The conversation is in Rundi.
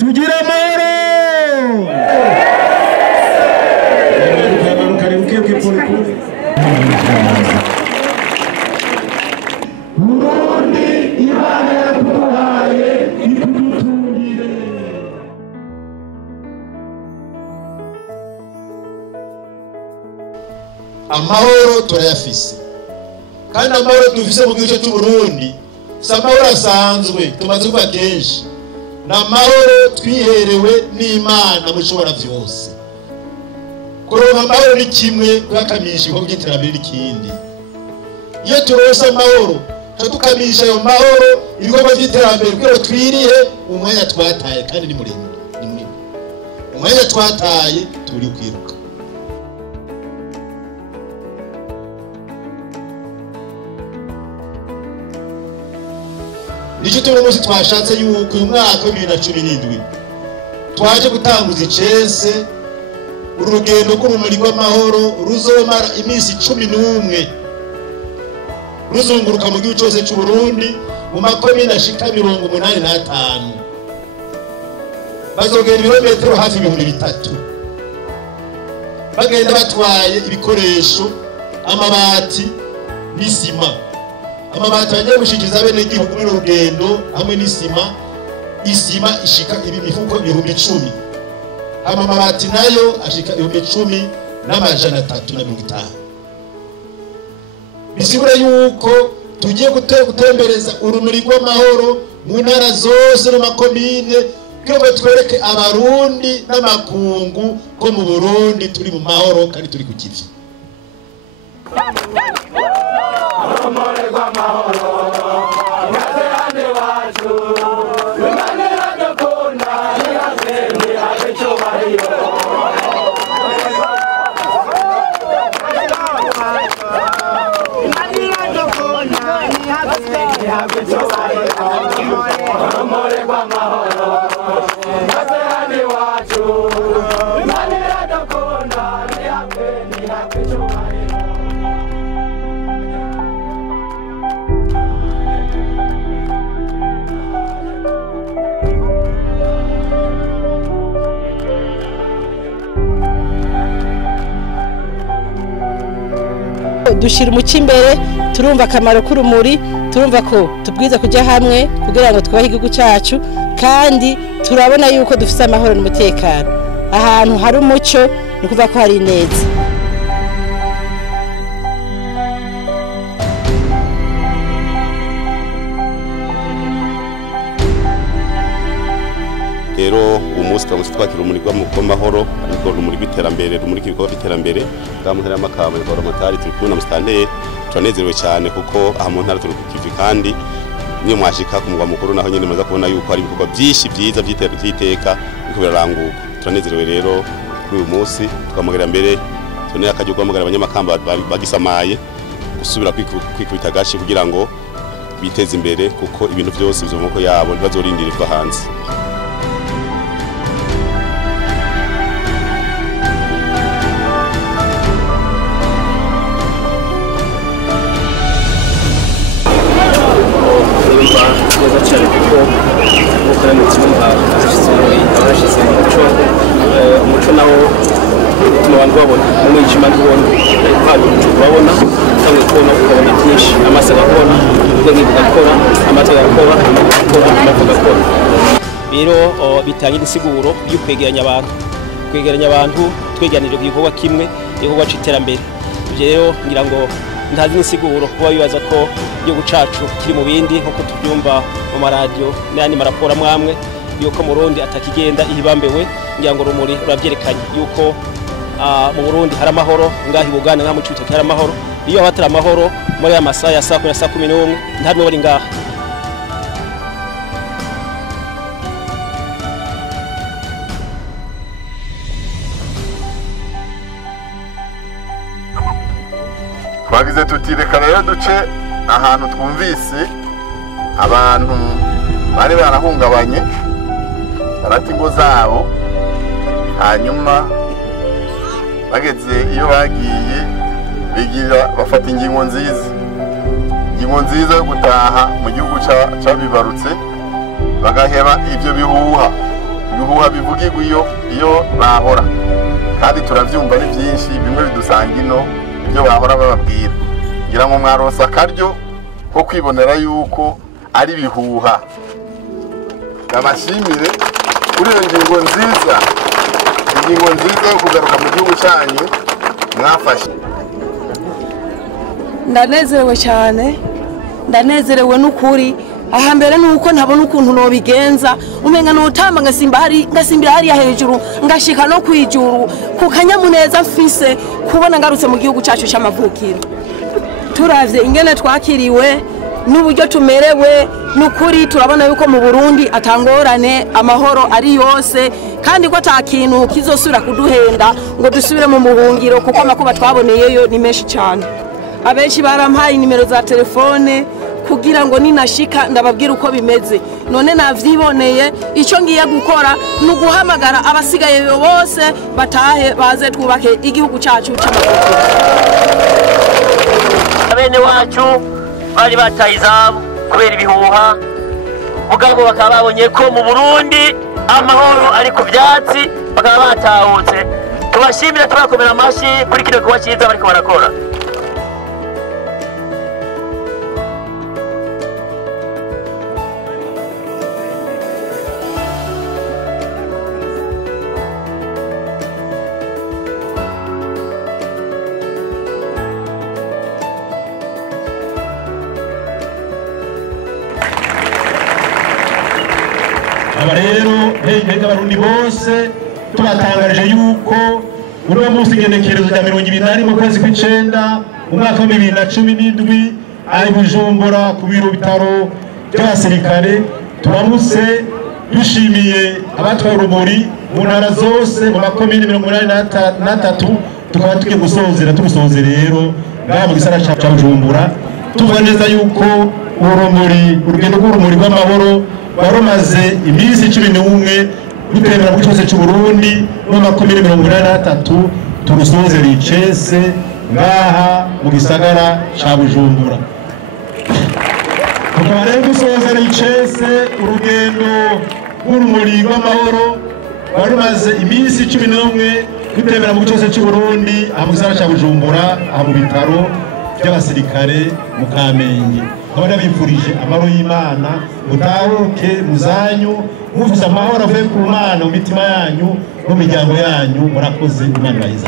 tugira amahoro. Burundi Imana yakuhaye ikudutungire. Amahoro turayafise kandi amahoro dufise mu gihugu cy'u Burundi si amahoro asanzwe tumaze kuba kenshi, ni amahoro twiherewe n'Imana mushobora vyose. Kuronka amahoro ni kimwe, kuyakamisha ibikorwa by'iterambere n'ikindi. Iyo turonse amahoro tukamisha ayo mahoro ibikorwa by'iterambere kugira twirihe umwanya twataye, kandi ni muremure, umwanya twataye turi kwiruka. Nicyo turi umunsi twashatse yuko uyu mwaka wa 2017 twaje gutanguza icese urugendo rw'Urumuri rw'Amahoro ruzomara imisi 11 ruzunguruka mu gihugu cyose cy'u Burundi mu makomine ashika 85. Bazogenda ibirometero hafi 3,000 bagenda batwaye ibikoresho, amabati n'isima. Amabati bagiye gushikiza bene igihugu muri Urugendo hamwe n'isima, isima ishika imifuko 10,000. Amabati nayo ashika 10,350. Bisigura yuko tugiye gutembereza urumuri rw'amahoro mu ntara zose no makomine, kugira twereke abarundi n'amakungu ko mu Burundi turi mu mahoro kandi turi ku kivi. Dushira umuco imbere, turumva akamaro k'urumuri, turumva ko tubwiza kujya hamwe kugira ngo twubahe igihugu cyacu, kandi turabona yuko dufite amahoro n'umutekano. Ahantu hari umuco ni kuva ko hari neza. Rero umunsi turamutse twakira urumuri rw'amahoro, ariko urumuri rw'iterambere, rumuri ibikorwa by'iterambere bwa mu ntara y'Amakamba y'Ivoramatari. Turi kubona musitanteri, turanezerewe cyane kuko aha mu ntara turi ku kivi, kandi niyo mwashika ku mugwa mukuru naho nyene muza kubona yuko hari ibikorwa byinshi byiza by'iteka biko biraranguka. Turanezerewe rero kuri uyu munsi, tukamugera mbere tuneye akajyo guhamagara abanyamakamba bagisamaye gusubira kwikubita agashi kugira ngo biteze imbere, kuko ibintu byose bizo mu maboko yabo, ntibazorindirirwa hanze. umuco nawo utuma abantu babona umwijima n'ubundi kandi babona kandi kubona ukabona byinshi, amaso agakora, ubwenge bugakora, amata agakora, amaboko agakora. Rero bitanga insiguro yo kwegeranya abantu, twegeranije igikorwa kimwe, igikorwa c'iterambere. Rero ngira ngo ntazi insiguro kuba bibaza ko igihugu cacu kiri mu bindi nkuko tubyumva mu maradiyo n'andi maraporo amwe yuko mu Burundi atakigenda ihibambewe. Ngira ngo Urumuri urabyerekanye yuko mu Burundi hari amahoro, ngahi Buganda nka mu Cibitoke hari amahoro. Iyo hatari amahoro muri ya masaha ya saa 11 nta n'ubari ngaha. Twagize tuti reka rero duce ahantu twumvise abantu bari barahungabanye barata ingo zabo, hanyuma bageze iyo bagiye bigira bafata ingingo nziza yo gutaha mu gihugu cabibarutse, bagaheba ivyo bihuha ibihuha bivugirwa iyo bahora, kandi turavyumva ni byinshi, bimwe bidusanga ino ibyo bahora bababwira. Ngira ngo mwaronse akaryo ko kwibonera yuko ari bihuha. Ndabashimire kuri iyo ngingo nziza yo kugaruka mu gihugu cyanyu mwafashe. Ndanezerewe cyane, ndanezerewe n'ukuri. Aha mbere nuko ntabona ukuntu no bigenza, umenga no utamba ngasimbira hariya hejuru, ngashika no kwijuru ku kanyamuneza mfise kubona ngarutse mu gihugu cyacu cy'amavukiro. Turavye ingene twakiriwe n'uburyo tumerewe, n'ukuri turabona yuko mu Burundi atangorane, amahoro ari yose, kandi ko atakintu kizosubira kuduhenda ngo dusubire mu muhungiro, kuko amakuba twaboneyeyo ni menshi cyane. Abenshi barampaye nimero za telefone kugira ngo ninashika ndababwira uko bimeze. None navyiboneye, ico ngiye gukora nuguhamagara abasigaye bose batahe baze twubake igihugu cyacu cy'amavukiro. Abene wacu bari bataye izabo kubera ibihuha, mugabo bakaba babonye ko mu Burundi amahoro ari ku byatsi, bakaba batahutse. Tubashimira, tubakomera amashi kuri kino gikorwa cyiza bariko barakora. Aba rero mbega abarundi bose tubatangarije yuko uno munsi igenekerezo rya 20 mu kwezi kw'icenda mu mwaka wa 2017 ari Bujumbura ku biro bitaro by'abasirikare, turamutse dushimiye abatwaye urumuri mu ntara zose mu makomine 83, tukaba tugiye tugusozera rero ngaha mu gisara ca Bujumbura, tuvuga neza yuko urugendo rw'urumuri rw'amahoro warumaze imisi 11 gutembera mu cyose cy'u Burundi no makomine 83, turusozera icese ngaha mu gisagara ca Bujumbura. Tukaba rero dusozera icese urugendo rw'urumuri rw'amahoro warumaze imisi 11 gutembera mu cyose cy'u Burundi aha mu gisagara ca Bujumbura, aha mu bitaro by'abasirikare mu Kamenge. Abana bifurije amahoro y'Imana, mutahuke muzanyu mufise amahoro avuye ku Mana mu mitima yanyu no mu miryango yanyu. Murakoze, Imana ibahize.